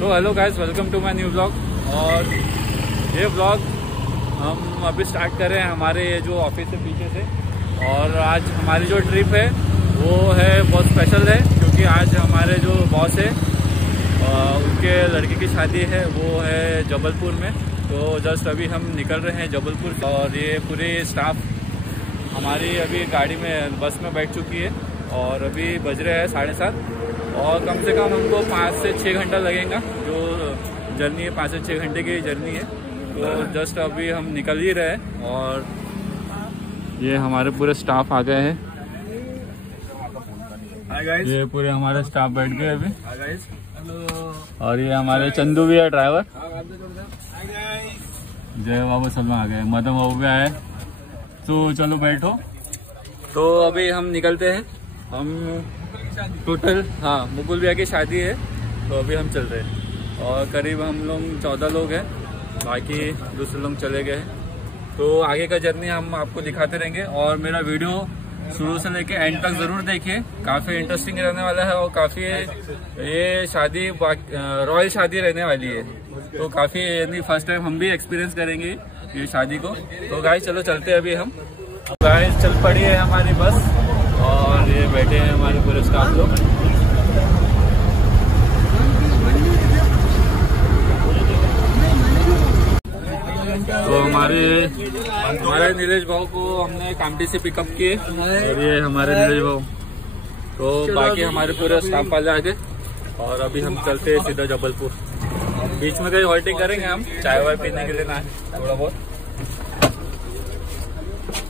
तो hello guys, welcome to my new blog. और ये ब्लॉग हम अभी स्टार्ट कर रहे हैं हमारे जो ऑफिस से पीछे से। और आज हमारी जो ट्रिप है वो है बहुत स्पेशल है, क्योंकि आज हमारे जो बॉस है उनके लड़के की शादी है, वो है जबलपुर में। तो जस्ट अभी हम निकल रहे हैं जबलपुर, और ये पूरी स्टाफ हमारी अभी गाड़ी में बस में बैठ चुकी है। और अभी बज रहे हैं 7:30, और कम से कम हमको 5 से 6 घंटा लगेगा। जो जर्नी है 5 से 6 घंटे की जर्नी है। तो जस्ट अभी हम निकल ही रहे हैं, और ये हमारे पूरे स्टाफ आ गए हैं। ये पूरे हमारे स्टाफ बैठ गए अभी। और ये हमारे चंदू भी है ड्राइवर। जय बाबा सब आ गए, मदन बाबू भी आए। तो चलो बैठो। तो अभी हम निकलते हैं। हम टोटल मुकुल भैया की शादी है, तो अभी हम चल रहे हैं। और करीब हम लोग 14 लोग हैं, बाकी दूसरे लोग चले गए हैं। तो आगे का जर्नी हम आपको दिखाते रहेंगे, और मेरा वीडियो शुरू से लेके एंड तक ज़रूर देखिए। काफ़ी इंटरेस्टिंग रहने वाला है, और काफ़ी ये शादी रॉयल शादी रहने वाली है। तो काफ़ी यानी फर्स्ट टाइम हम भी एक्सपीरियंस करेंगे ये शादी को। तो गाइस चलो चलते हैं अभी हम। गाइस चल पड़ी है हमारी बस, और ये बैठे हैं हमारे पूरे स्टाफ लोग। तो हमारे नीलेश भाव को हमने कामटी से पिकअप किए, और ये हमारे नीलेश भाव। तो बाकी हमारे पूरे स्टाफ वाले आगे, और अभी हम चलते हैं सीधा जबलपुर। बीच में कहीं हॉल्टिंग करेंगे हम, चाय वाय पीने के लिए ना थोड़ा बहुत।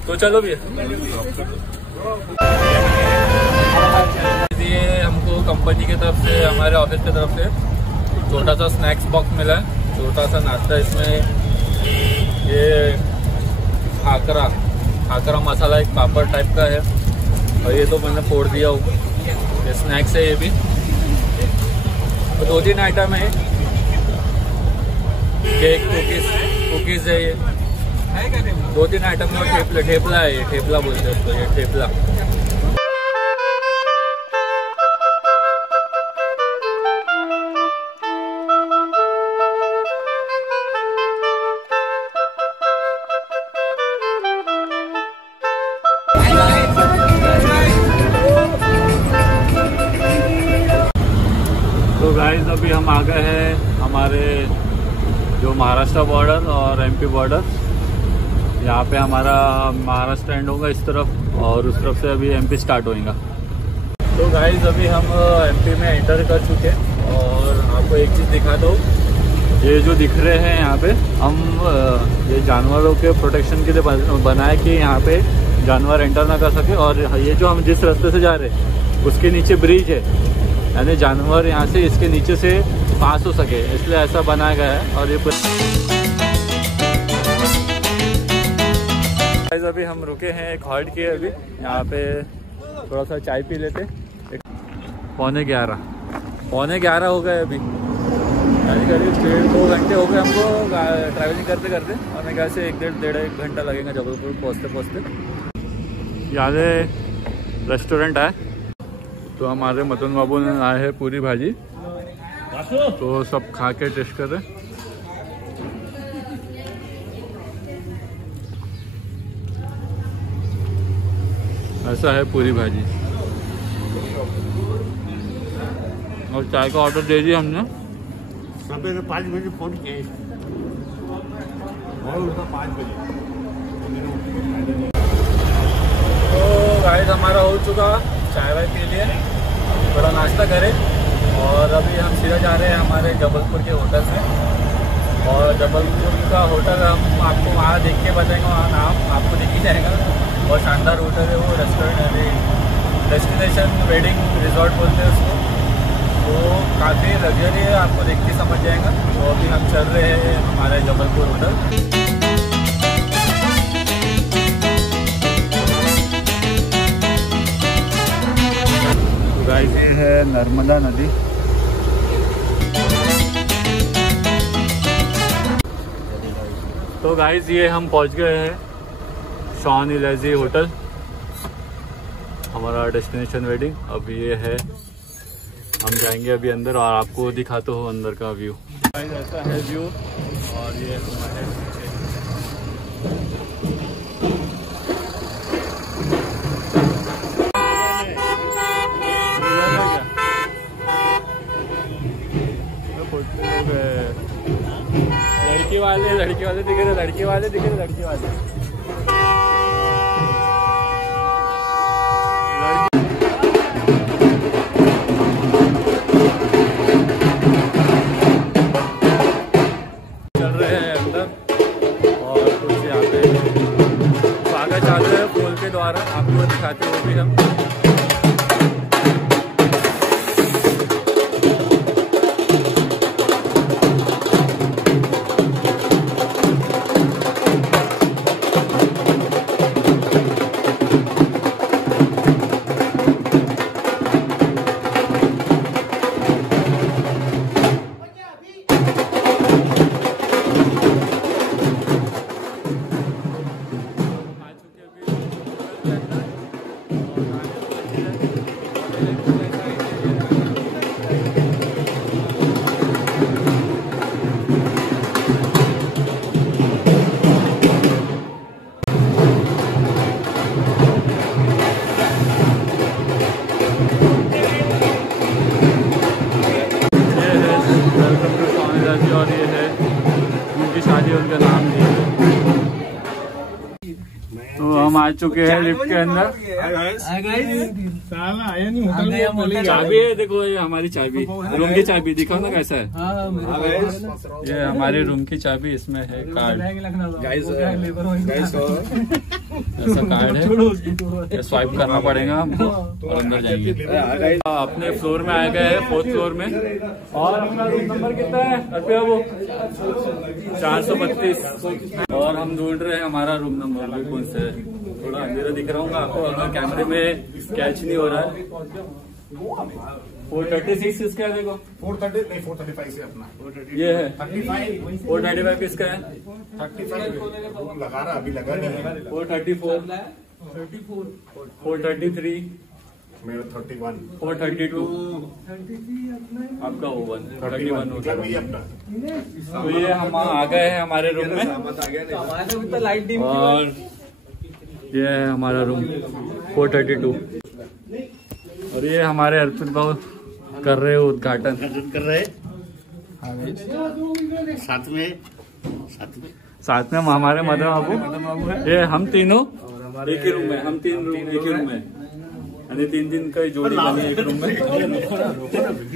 तो चलो भी ये हमको कंपनी की तरफ से, हमारे ऑफिस की तरफ से छोटा सा स्नैक्स बॉक्स मिला है, छोटा सा नाश्ता। इसमें ये खाकरा मसाला एक पापड़ टाइप का है, और ये तो मैंने फोड़ दिया हूँ। ये स्नैक्स है ये भी। तो 2-3 आइटम है, केक कुकीज है। ये 2-3 आइटम में ठेपला है, ये ठेपला बोलते हैं उसको, ये ठेपला। तो गाइस अभी हम आ गए हैं हमारे जो महाराष्ट्र बॉर्डर और एमपी बॉर्डर। यहाँ पे हमारा महाराष्ट्र एंड होगा इस तरफ, और उस तरफ से अभी एमपी स्टार्ट होगा। तो गाइस अभी हम एमपी में एंटर कर चुके हैं, और आपको एक चीज़ दिखा दो। ये जो दिख रहे हैं यहाँ पे, हम ये जानवरों के प्रोटेक्शन के लिए बनाए कि यहाँ पे जानवर एंटर ना कर सके। और ये जो हम जिस रास्ते से जा रहे हैं उसके नीचे ब्रिज है, यानी जानवर यहाँ से इसके नीचे से पास हो सके, इसलिए ऐसा बनाया गया है। और ये अभी हम रुके हैं, एक हॉल्ट किए अभी यहाँ पे, थोड़ा सा चाय पी लेते। 11:15 हो गए अभी, यानी करीब 1.5-2 घंटे हो गए हमको ट्रैवलिंग करते करते। और मेरे ख्याल से 1-1.5 घंटा लगेगा जबलपुर पहुँचते। यहाँ रेस्टोरेंट है, तो हमारे मदन बाबू ने आए हैं पूरी भाजी, तो सब खा के टेस्ट कर रहे। ऐसा है पूरी भाजी, और चाय का ऑर्डर दे दिया हमने। 5 बजे फोन किए, और उनका 5 बजे। तो गाइस हमारा हो चुका, चाय वाय पी लिए, थोड़ा नाश्ता करें, और अभी हम सीधा जा रहे हैं हमारे जबलपुर के होटल में। और जबलपुर का होटल हम आपको वहाँ देख के बताएंगे, वहाँ नाम आपको दिख ही जाएगा। बहुत शानदार होटल है वो, रेस्टोरेंट है, डेस्टिनेशन वेडिंग रिजॉर्ट बोलते हैं उसको। तो काफ़ी लग्जरी है, आपको देख के समझ जाएगा। तो अभी हम चल रहे हैं हमारे जबलपुर होटल। गाइस ये है नर्मदा नदी। तो गाइस ये हम पहुंच गए हैं शॉन इलेजी होटल, हमारा डेस्टिनेशन वेडिंग। अब ये है हम जाएंगे अभी अंदर और आपको दिखाते हो अंदर का व्यू। ऐसा है व्यू और ये हमारे लड़की वाले दिख रहे, लड़की वाले दिख रहे, लड़की वाले चल रहे हैं अंदर और कुछ यहाँ पे स्वागत चालू है फूल के द्वारा, आपको दिखाते हुए भी हम। और ये है उनकी शादी, उनका नाम दिया। तो हम आ चुके हैं लिफ्ट के अंदर। चाबी है, देखो ये हमारी चाबी, रूम की चाबी दिखाओ ना कैसा है। ये हमारे रूम की चाबी, इसमें है कार्ड, ऐसा कार्ड है, ये स्वाइप करना पड़ेगा हमको और अंदर जाएंगे। अपने फ्लोर में आ गए हैं, 4th फ्लोर में। और अपना रूम नंबर कितना है रुपया? वो 432। और हम ढूंढ रहे हैं हमारा रूम नंबर भी कौन सा है। थोड़ा अंधेरा दिख रहा हूँ आपको, अगर कैमरे में कैच नहीं हो रहा है। 436 किसका है? देखो 430 नहीं 435 से अपना ये है। 35 435 किसका है? 35 लगा रहा, अभी लगा नहीं है। 434 433 मेरा 31 432 आपका 31 हो गया। तो ये हम आ गए हैं हमारे रूम में और ये है हमारा रूम 432। और ये हमारे अर्पित भाव कर रहे हो उद्घाटन कर रहे साथ में हमारे मदन बाबू, ये हम तीनों एक ही रूम में, हम 3 रूम एक ही रूम में, यानी 3 का जोड़ी बनी एक रूम में।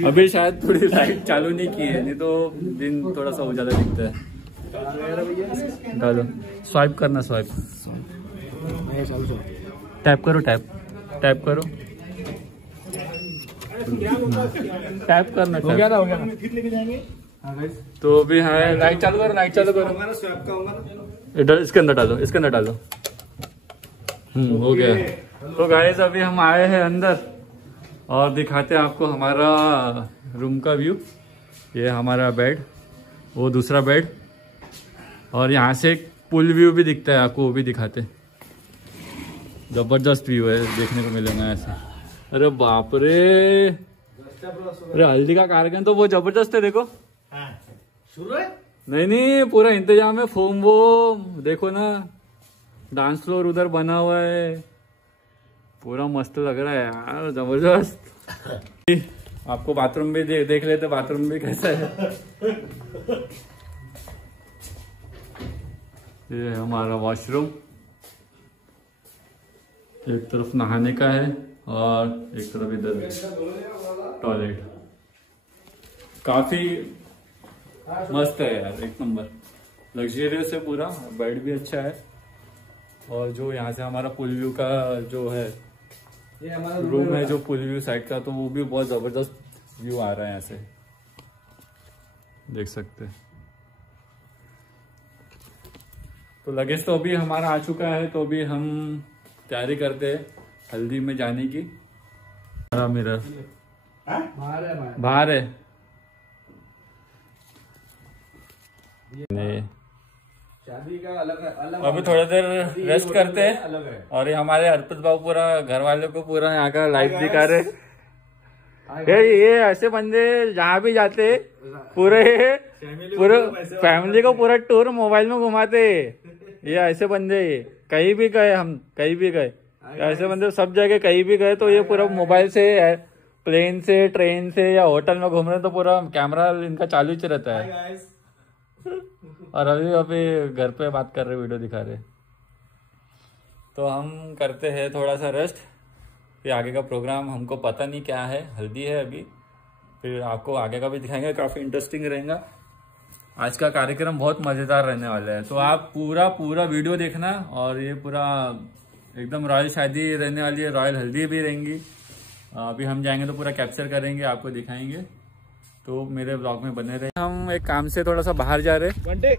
अभी शायद थोड़ी लाइट चालू नहीं की है, नहीं तो दिन थोड़ा सा उजाला दिखता है। डालो, स्वाइप करना, स्वाइप टैप करो, टैप करो, टैप करना। हो गया ना, हो गया ना। तो अभी है, लाइट चालू करो, लाइट चालू करो, इसके अंदर डालो, इसके अंदर डालो। हो गया। तो गाइस अभी हम आए हैं अंदर और दिखाते हैं आपको हमारा रूम का व्यू। ये हमारा बेड, वो दूसरा बेड, और यहाँ से एक पुल व्यू भी दिखता है आपको, वो भी दिखाते। जबरदस्त व्यू है, देखने को मिलेगा ऐसे। अरे बाप रे, अरे हल्दी का कार्यक्रम तो वो जबरदस्त है। देखो शुरू है, नहीं पूरा इंतजाम है, फोम वो देखो ना, डांस फ्लोर उधर बना हुआ है, पूरा मस्त लग रहा है यार, जबरदस्त। आपको बाथरूम भी देख लेते, बाथरूम भी कैसा है। ये हमारा वॉशरूम, एक तरफ नहाने का है और एक तरफ इधर टॉयलेट। काफी मस्त है यार, एक नंबर लग्जरियस है पूरा। बेड भी अच्छा है और जो यहाँ से हमारा पुल व्यू का जो है रूम है, जो पुल व्यू साइड का, तो वो भी बहुत जबरदस्त व्यू आ रहा है यहाँ से, देख सकते हैं। तो लगेज तो अभी हमारा आ चुका है, तो अभी हम तैयारी करते हैं हल्दी में जाने की। हमारा मिरर बाहर है। शादी का अलग अभी थोड़ा देर रेस्ट करते हैं। और ये हमारे अर्पित बाबू पूरा घर वालों को पूरा यहाँ का लाइफ दिखा रहे। ये ऐसे बंदे जहाँ भी जाते पूरे फैमिली को पूरा टूर मोबाइल में घुमाते। ये ऐसे बंदे कहीं भी गए, हम कहीं भी गए ऐसे बंदे सब जगह कहीं भी गए तो ये पूरा मोबाइल से, प्लेन से, ट्रेन से या होटल में घूम रहे तो पूरा कैमरा इनका चालू ही रहता है। और अभी घर पे बात कर रहे, वीडियो दिखा रहे। तो हम करते हैं थोड़ा सा रेस्ट, फिर आगे का प्रोग्राम हमको पता नहीं क्या है, हल्दी है अभी, फिर आपको आगे का भी दिखाएंगे, काफ़ी इंटरेस्टिंग रहेगा। आज का कार्यक्रम बहुत मज़ेदार रहने वाला है, तो आप पूरा वीडियो देखना। और ये पूरा एकदम रॉयल शादी रहने वाली है, रॉयल हल्दी भी रहेंगी। अभी हम जाएंगे तो पूरा कैप्चर करेंगे, आपको दिखाएंगे, तो मेरे ब्लॉग में बने रहे। हम एक काम से थोड़ा सा बाहर जा रहे हैं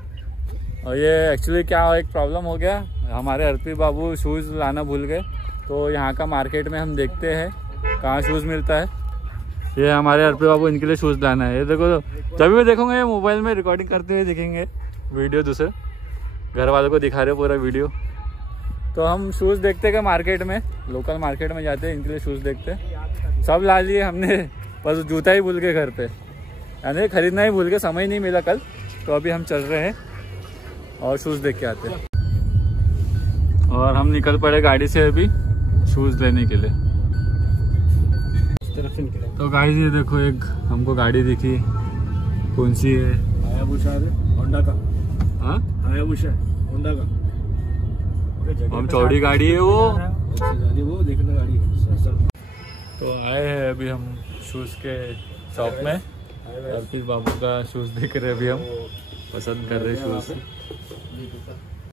और ये एक्चुअली क्या एक प्रॉब्लम हो गया, हमारे अर्पित बाबू शूज़ लाना भूल गए। तो यहाँ का मार्केट में हम देखते हैं कहाँ शूज़ मिलता है। ये हमारे अर्पित बाबू, इनके लिए शूज़ लाना है। ये देखो, जब भी देखोगे ये मोबाइल में रिकॉर्डिंग करते हुए दिखेंगे वीडियो, दूसरे घर वालों को दिखा रहे पूरा वीडियो। तो हम शूज़ देखते हैं मार्केट में, लोकल मार्केट में जाते हैं, इनके लिए शूज़ देखते हैं। सब ला लिए हमने, बस जूता ही भूल गए घर पे, यानी खरीदना ही भूल गए, समय नहीं मिला कल। तो अभी हम चल रहे हैं और शूज़ देख के आते हैं। और हम निकल पड़े गाड़ी से अभी शूज़ लेने के लिए। तो गाइस ये देखो, एक हमको गाड़ी दिखी, कौन सी है? हायाबुसा है, होंडा का। हाँ, हायाबुसा है, होंडा का। हम चौड़ी गाड़ी है वो देखना गाड़ी है। तो आए हैं अभी हम शूज़ के शॉप में, अर्पित बाबू का शूज़ देख रहे हैं। अभी हम पसंद कर रहे शूज़,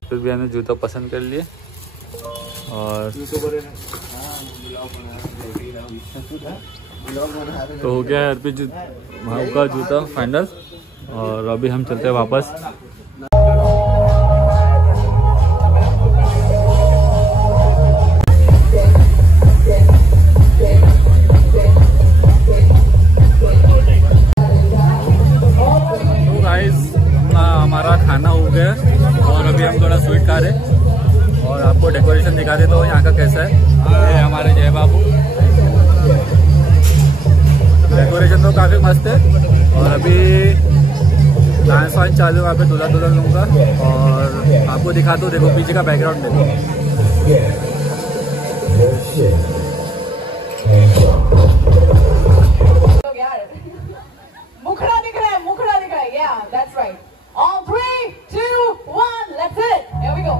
फिर भी हमने जूता पसंद कर लिए। और तो हो गया है अर्पित भाव का जूता फाइनल। और अभी हम चलते हैं वापस। तो गाइस हमारा खाना हो गया और अभी हम थोड़ा स्वीट खा रहे और आपको डेकोरेशन दिखा रहे तो यहाँ का कैसा है। ये हमारे जय बाबू, डेकोरेशन तो काफ़ी मस्त है। और अभी डांस वांस चालू, वहाँ पे दूल्हा दुल्हन लूँगा और आपको दिखा दो, देखो पीछे का बैकग्राउंड देखो। मुखड़ा दिख रहा है, मुखड़ा दिख रहा है। Yeah, that's right. On 3, 2, 1, let's it. Here we go.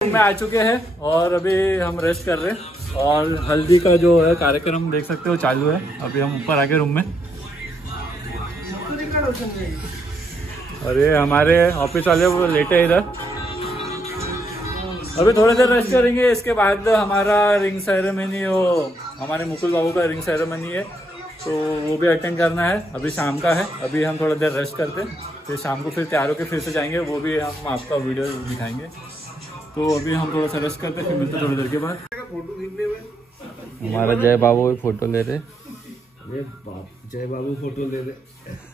में आ चुके हैं और अभी हम रेस्ट कर रहे हैं और हल्दी का जो है कार्यक्रम देख सकते हो चालू है। अभी हम ऊपर आ गए रूम में। अरे हमारे ऑफिस वाले वो लेटे हैं इधर। अभी थोड़ी देर रेस्ट करेंगे, इसके बाद हमारा रिंग सेरेमनी, वो हमारे मुकुल बाबू का रिंग सेरेमनी है तो वो भी अटेंड करना है। अभी शाम का है, अभी हम थोड़ा देर रेस्ट करते हैं, फिर शाम को फिर तैयार होकर फिर से जाएंगे, वो भी हम आपका वीडियो दिखाएंगे। तो अभी हम थोड़ा सा रेस्ट करते हैं, फिर मिलते थोड़ी देर के बाद। हमारा जय बाबू फोटो ले रहे। जय बाबू फोटो ले रहे।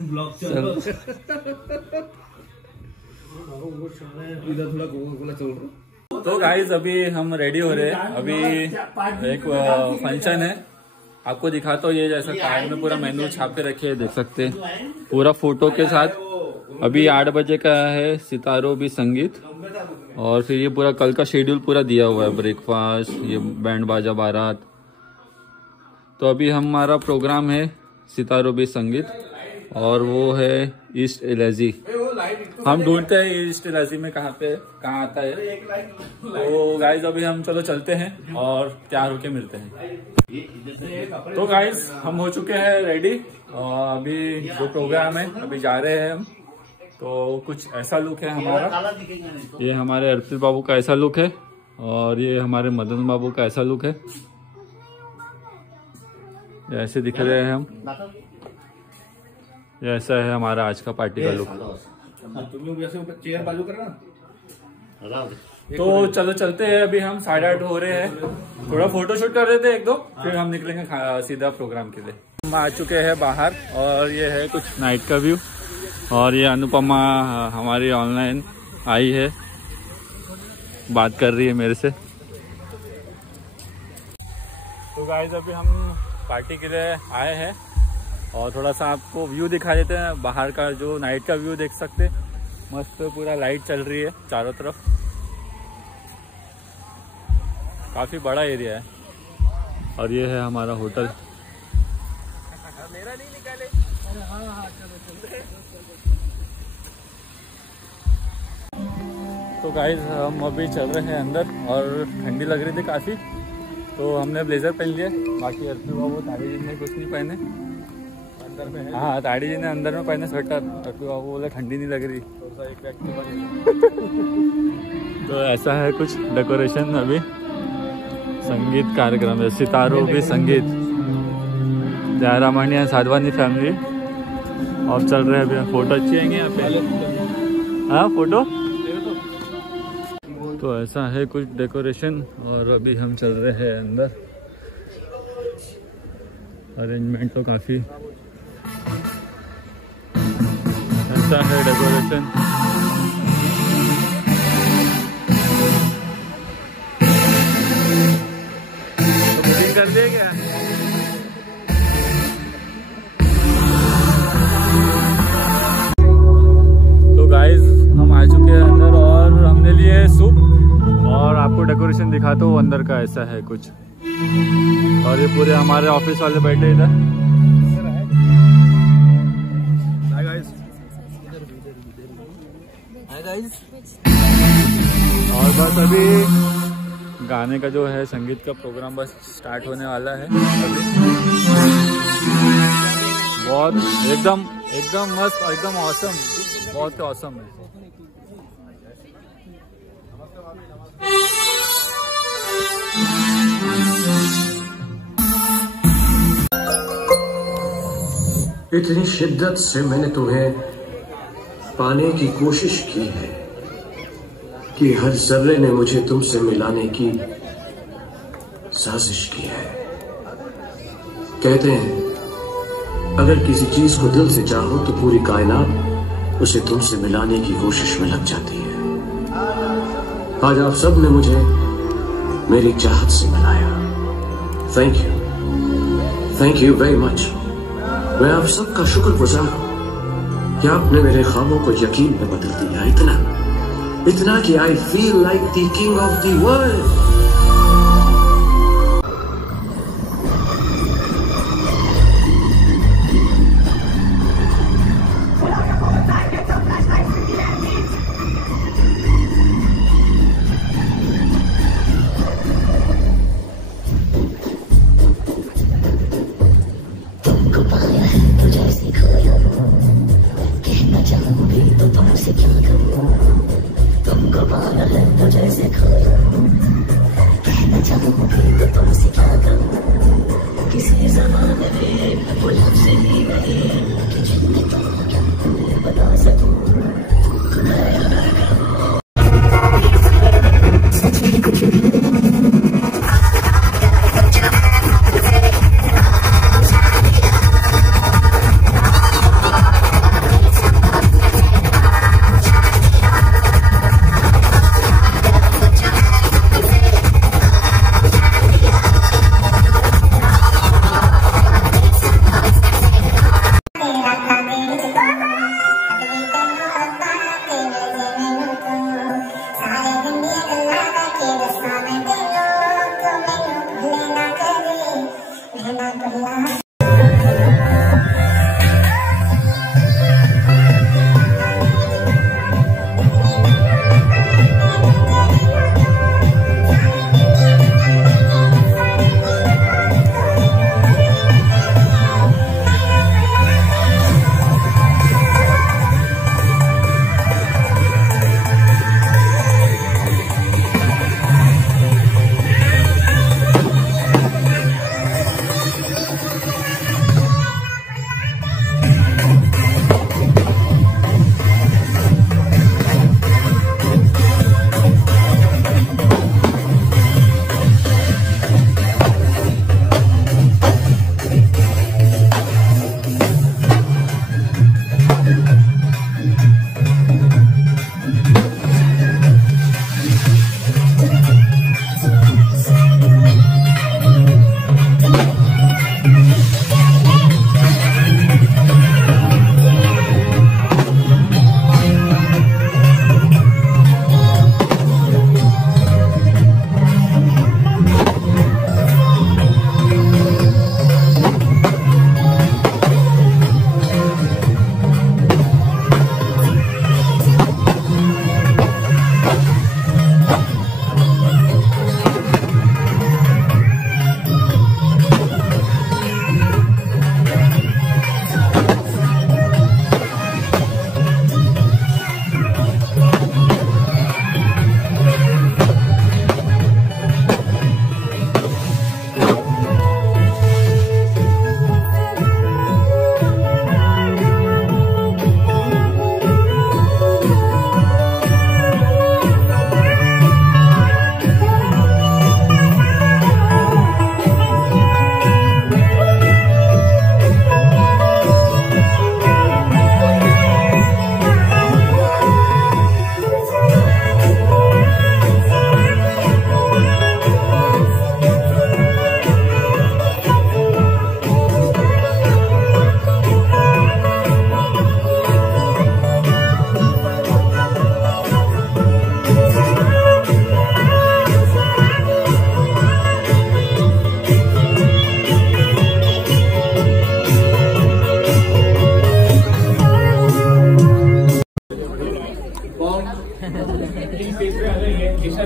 ब्लॉग चल इधर थोड़ा कोका-कोला चल रहा। तो गाइस अभी हम रेडी हो रहे हैं। अभी एक फंक्शन है, आपको दिखाता हूँ। ये जैसा कार्ड में पूरा मेन्यू छाप के रखे हैं, देख सकते हैं पूरा फोटो के साथ। अभी 8 बजे का है सितारों भी संगीत, और फिर ये पूरा कल का शेड्यूल पूरा दिया हुआ है, ब्रेकफास्ट, ये बैंड बाजा बारात। तो अभी हमारा प्रोग्राम है सितारों भी संगीत, और वो है ईस्ट एलर्जी। हम ढूंढते हैं ईस्ट एलर्जी में कहाँ आता है। तो गाइज अभी हम चलो चलते हैं और तैयार होके मिलते हैं। तो गाइज हम हो चुके हैं रेडी, और अभी जो प्रोग्राम है अभी जा रहे हैं हम। तो कुछ ऐसा लुक है हमारा, ये हमारे अर्पित बाबू का ऐसा लुक है, और ये हमारे मदन बाबू का ऐसा लुक है। ये ऐसे दिख रहे हैं हम। ये ऐसा है हमारा आज का पार्टी का लुक। चेयर बाजू करना। तो चलो चलते हैं, अभी हम 8:30 हो रहे हैं। थोड़ा फोटो शूट कर रहे थे 1-2, फिर हम निकलेंगे सीधा प्रोग्राम के लिए। हम आ चुके हैं बाहर, और ये है कुछ नाइट का व्यू। और ये अनुपमा हमारी ऑनलाइन आई है, बात कर रही है मेरे से। तो गाइस अभी हम पार्टी के लिए आए हैं, और थोड़ा सा आपको व्यू दिखा देते हैं बाहर का। जो नाइट का व्यू देख सकते हैं, मस्त पूरा लाइट चल रही है चारों तरफ। काफी बड़ा एरिया है, और ये है हमारा होटल। मेरा नहीं निकाले। हाँ, तो गाइस हम अभी चल रहे हैं अंदर, और ठंडी लग रही थी काफी, तो हमने ब्लेजर पहन लिया। बाकी अर्पित बाबू ताड़ी जी ने कुछ नहीं पहने अंदर में। हाँ, ताड़ी जी ने अंदर में पहने स्वेटर। अर्पित बाबू बोले ठंडी नहीं लग रही। तो ऐसा है कुछ डेकोरेशन। अभी संगीत कार्यक्रम है, सितारों भी संगीत, जयरामानी साधवानी फैमिली। और चल रहे हैं अभी, फोटो अच्छी आएंगे यहाँ पे। हाँ फोटो। तो ऐसा है कुछ डेकोरेशन, और अभी हम चल रहे हैं अंदर। अरेंजमेंट तो काफी ऐसा है डेकोरेशन। तो बुकिंग कर दिए क्या? तो गाइस हम आ चुके हैं अंदर, और हमने लिए सूप। और आपको डेकोरेशन दिखाता हूँ अंदर का, ऐसा है कुछ। और ये पूरे हमारे ऑफिस वाले बैठे इधर। Hi guys. और बस अभी गाने का जो है संगीत का प्रोग्राम बस स्टार्ट होने वाला है अभी। बहुत एकदम मस्त, एकदम ऑसम, बहुत ऑसम है। इतनी शिद्दत से मैंने तुम्हें पाने की कोशिश की है कि हर जर्रे ने मुझे तुमसे मिलाने की साजिश की है। कहते हैं अगर किसी चीज को दिल से चाहो तो पूरी कायनात उसे तुमसे मिलाने की कोशिश में लग जाती है। आज आप सब ने मुझे मेरी चाहत से मिलाया। Thank you very much. मैं आप सबका शुक्रगुजार हूं कि आपने मेरे ख्वाबों को यकीन में बदल दिया। इतना कि I feel like the king of the world.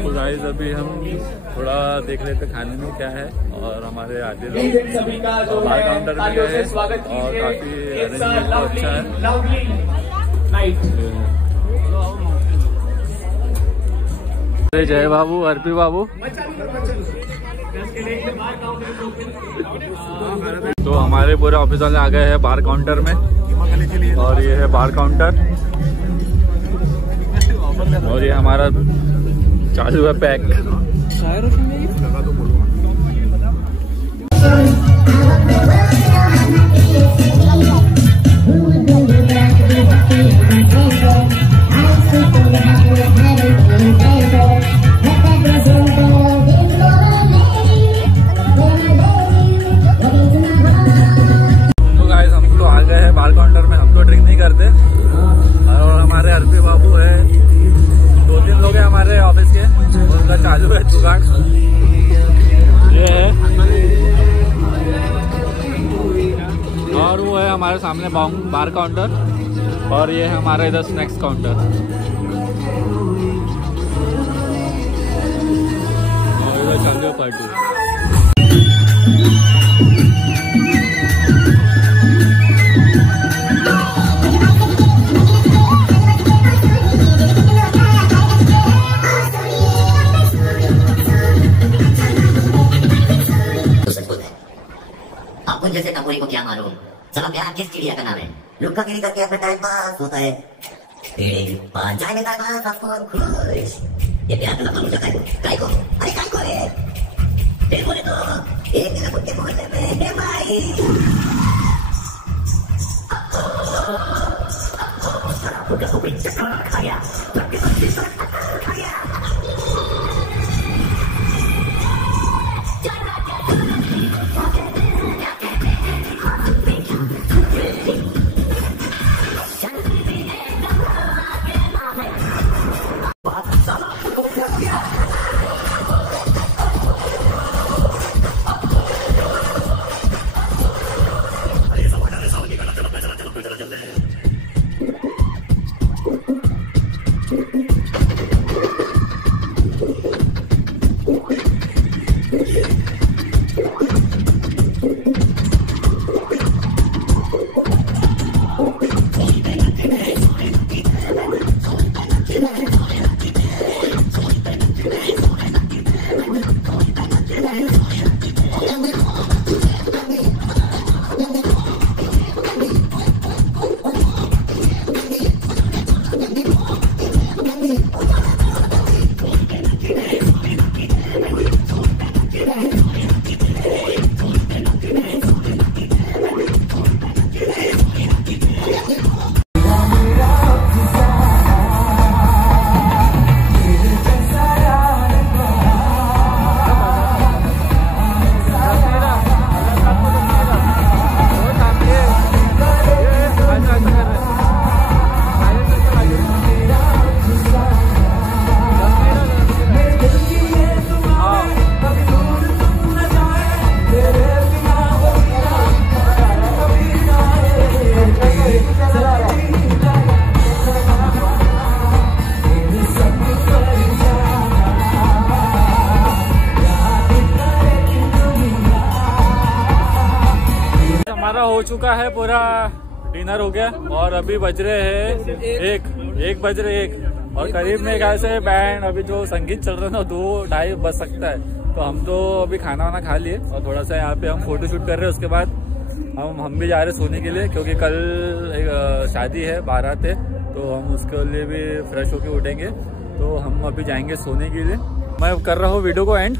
तो गाइस अभी हम थोड़ा देख रहे थे खाने में क्या है, और हमारे आधे लोग बाहर काउंटर में गए और काफी अरेंजमेंट अच्छा है। जय बाबू, अर्पी बाबू। तो हमारे पूरे ऑफिस वाले आ गए हैं बार काउंटर में, और ये है बार काउंटर, और ये हमारा चालू है पैक। तो गाइस हम तो आ गए हैं बार काउंटर में, हम तो ड्रिंक नहीं करते, और हमारे अर्पी बाबू है, 2-3 लोग हैं हमारे ऑफिस के, उनका चालू है जुगाड़। ये है, और वो है हमारे सामने बार काउंटर, और ये है हमारा इधर स्नैक्स काउंटर। और इधर चल रही है पार्टी। मुझ जैसे टपोरी को क्या मालूम चलो प्यार किस चिड़िया का नाम है। लुक्का गिरी करके अपना टाइम पास होता है। जाए में टाइम पास आपको खुश। ये प्यार का लफड़ा मुझे काय को अरे काय को रे बोले तो एक दिन कुत्ते बोलते में भाई खा गया हमारा हो चुका है पूरा डिनर हो गया और अभी बज रहे हैं एक बज रहे और करीब में ऐसे बैंड अभी जो संगीत चल रहा है ना 2-2:30 बज सकता है। तो हम तो अभी खाना वाना खा लिए और थोड़ा सा यहाँ पे हम फोटो शूट कर रहे हैं। उसके बाद हम भी जा रहे हैं सोने के लिए क्योंकि कल एक शादी है, बारात है, तो हम उसके लिए भी फ्रेश होके उठेंगे। तो हम अभी जाएंगे सोने के लिए। मैं कर रहा हूँ वीडियो को एंड।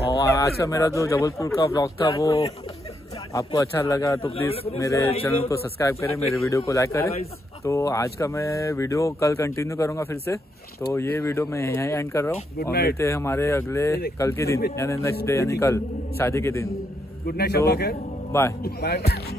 और आज का मेरा जो जबलपुर का ब्लॉग था वो आपको अच्छा लगा तो प्लीज़ मेरे चैनल को सब्सक्राइब करें, मेरे वीडियो को लाइक करें। तो आज का मैं वीडियो कल कंटिन्यू करूंगा फिर से। तो ये वीडियो मैं यहीं एंड कर रहा हूँ और मिलते हैं हमारे अगले कल के दिन यानी नेक्स्ट डे यानी कल शादी के दिन। Good night, bye.